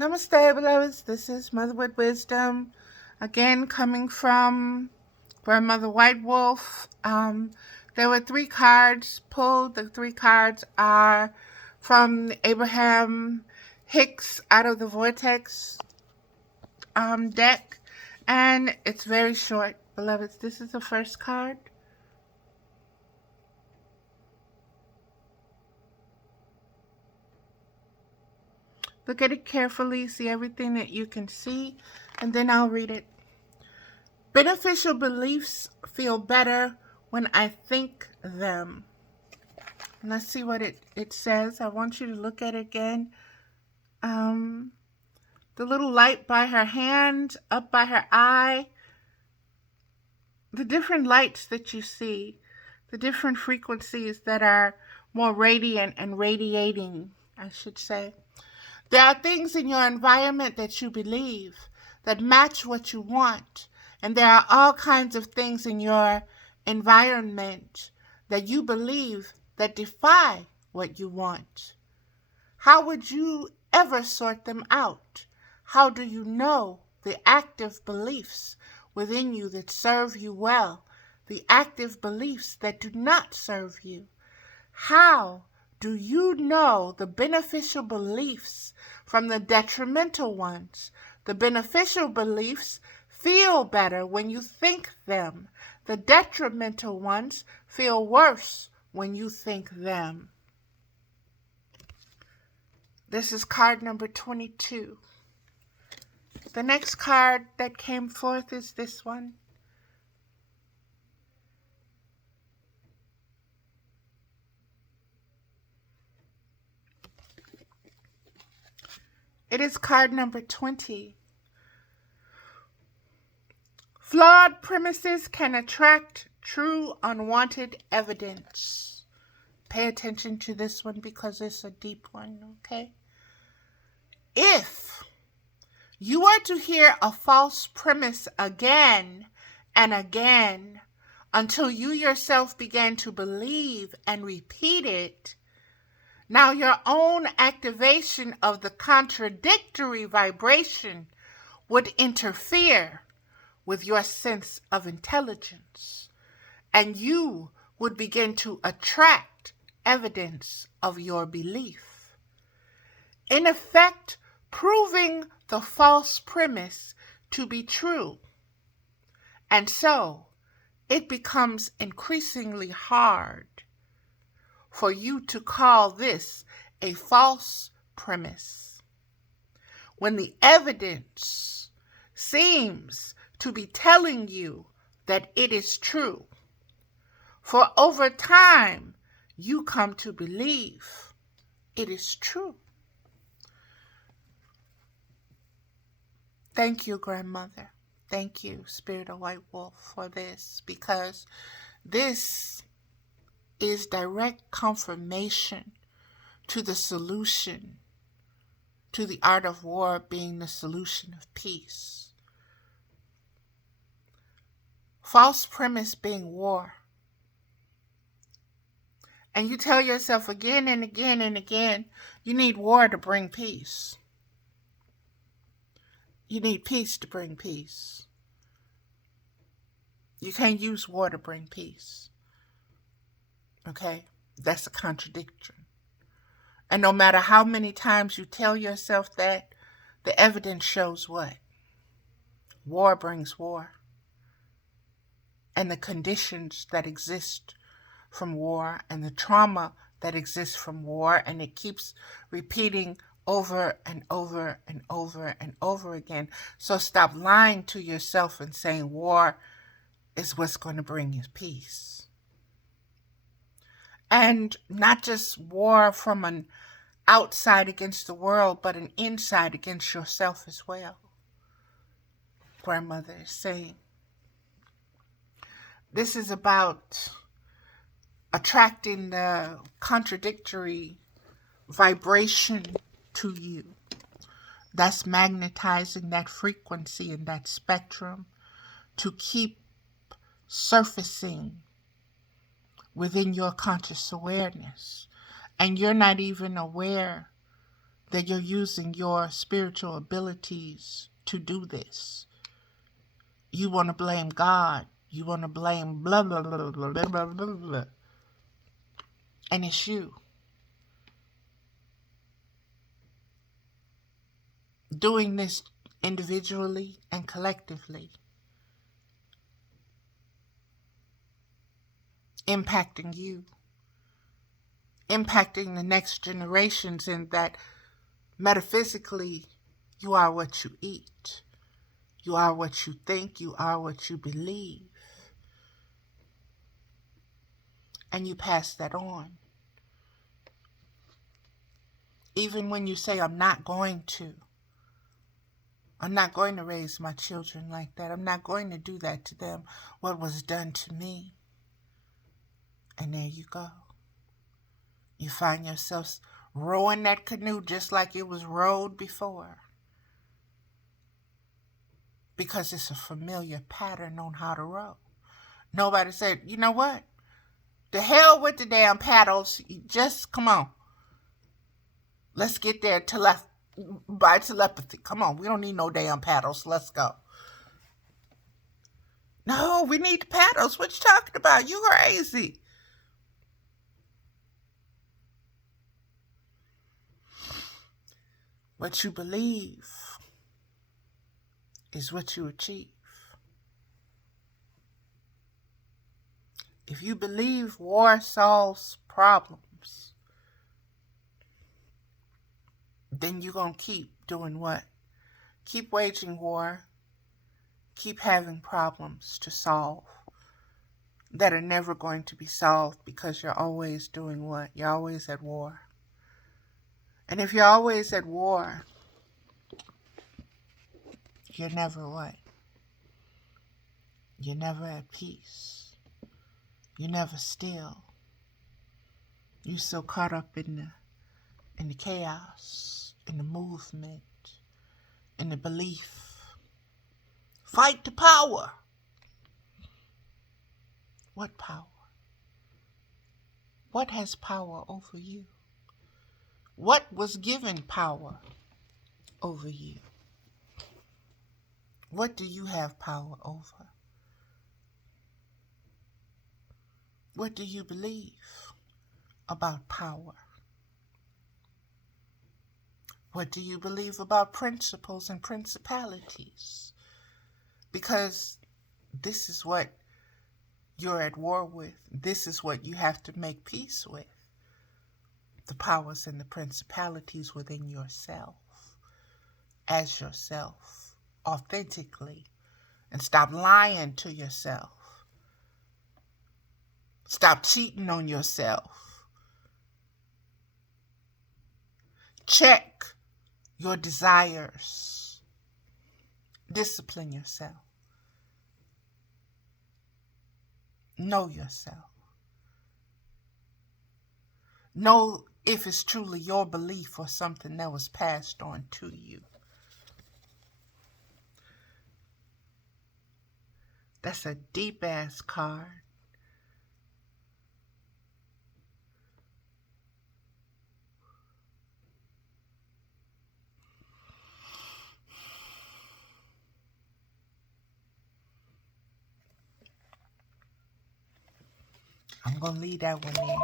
Namaste, beloveds. This is Motherwood Wisdom, again coming from Grandmother White Wolf. There were three cards pulled. The three cards are from Abraham Hicks Out of the Vortex deck, and it's very short, beloveds. This is the first card. Look at it carefully, see everything that you can see, and then I'll read it. Beneficial beliefs feel better when I think them. Let's see what it says. I want you to look at it again. The little light by her hand, up by her eye, the different lights that you see, the different frequencies that are more radiant and radiating, I should say. There are things in your environment that you believe that match what you want. And there are all kinds of things in your environment that you believe that defy what you want. How would you ever sort them out? How do you know the active beliefs within you that serve you well, the active beliefs that do not serve you? How do you know the beneficial beliefs from the detrimental ones? The beneficial beliefs feel better when you think them. The detrimental ones feel worse when you think them. This is card number 22. The next card that came forth is this one. It is card number 20. Flawed premises can attract true unwanted evidence. Pay attention to this one because it's a deep one, okay? If you are to hear a false premise again and again until you yourself begin to believe and repeat it, now your own activation of the contradictory vibration would interfere with your sense of intelligence, and you would begin to attract evidence of your belief. In effect, proving the false premise to be true. And so, it becomes increasingly hard for you to call this a false premise, when the evidence seems to be telling you that it is true. For over time, you come to believe it is true. Thank you, Grandmother. Thank you, Spirit of White Wolf, for this, because this is direct confirmation to the solution, to the art of war being the solution of peace. False premise being war. And you tell yourself again and again and again, you need war to bring peace. You need peace to bring peace. You can't use war to bring peace. Okay? That's a contradiction. And no matter how many times you tell yourself that, the evidence shows what? War brings war. And the conditions that exist from war and the trauma that exists from war, and it keeps repeating over and over and over and over again. So stop lying to yourself and saying war is what's going to bring you peace. And not just war from an outside against the world, but an inside against yourself as well. Grandmother is saying. This is about attracting the contradictory vibration to you. That's magnetizing that frequency and that spectrum to keep surfacing within your conscious awareness. And you're not even aware that you're using your spiritual abilities to do this. You want to blame God. You want to blame blah, blah, blah, blah, blah, blah, blah, blah. And it's you. Doing this individually and collectively. Impacting you. Impacting the next generations, in that metaphysically, you are what you eat. You are what you think. You are what you believe. And you pass that on. Even when you say, I'm not going to raise my children like that. I'm not going to do that to them, what was done to me. And there you go. You find yourself rowing that canoe just like it was rowed before. Because it's a familiar pattern on how to row. Nobody said, you know what? The hell with the damn paddles. Just come on. Let's get there by telepathy. Come on, we don't need no damn paddles. Let's go. No, we need the paddles. What you talking about? You crazy. What you believe is what you achieve. If you believe war solves problems, then you're going to keep doing what? Keep waging war. Keep having problems to solve that are never going to be solved, because you're always doing what? You're always at war. And if you're always at war, you're never what? You're never at peace. You're never still. You're so caught up in the chaos, in the movement, in the belief. Fight the power. What power? What has power over you? What was given power over you? What do you have power over? What do you believe about power? What do you believe about principles and principalities? Because this is what you're at war with. This is what you have to make peace with. The powers and the principalities within yourself, as yourself, authentically. And stop lying to yourself. Stop cheating on yourself. Check your desires. Discipline yourself. Know yourself. Know if it's truly your belief or something that was passed on to you. That's a deep-ass card. I'm going to leave that one in.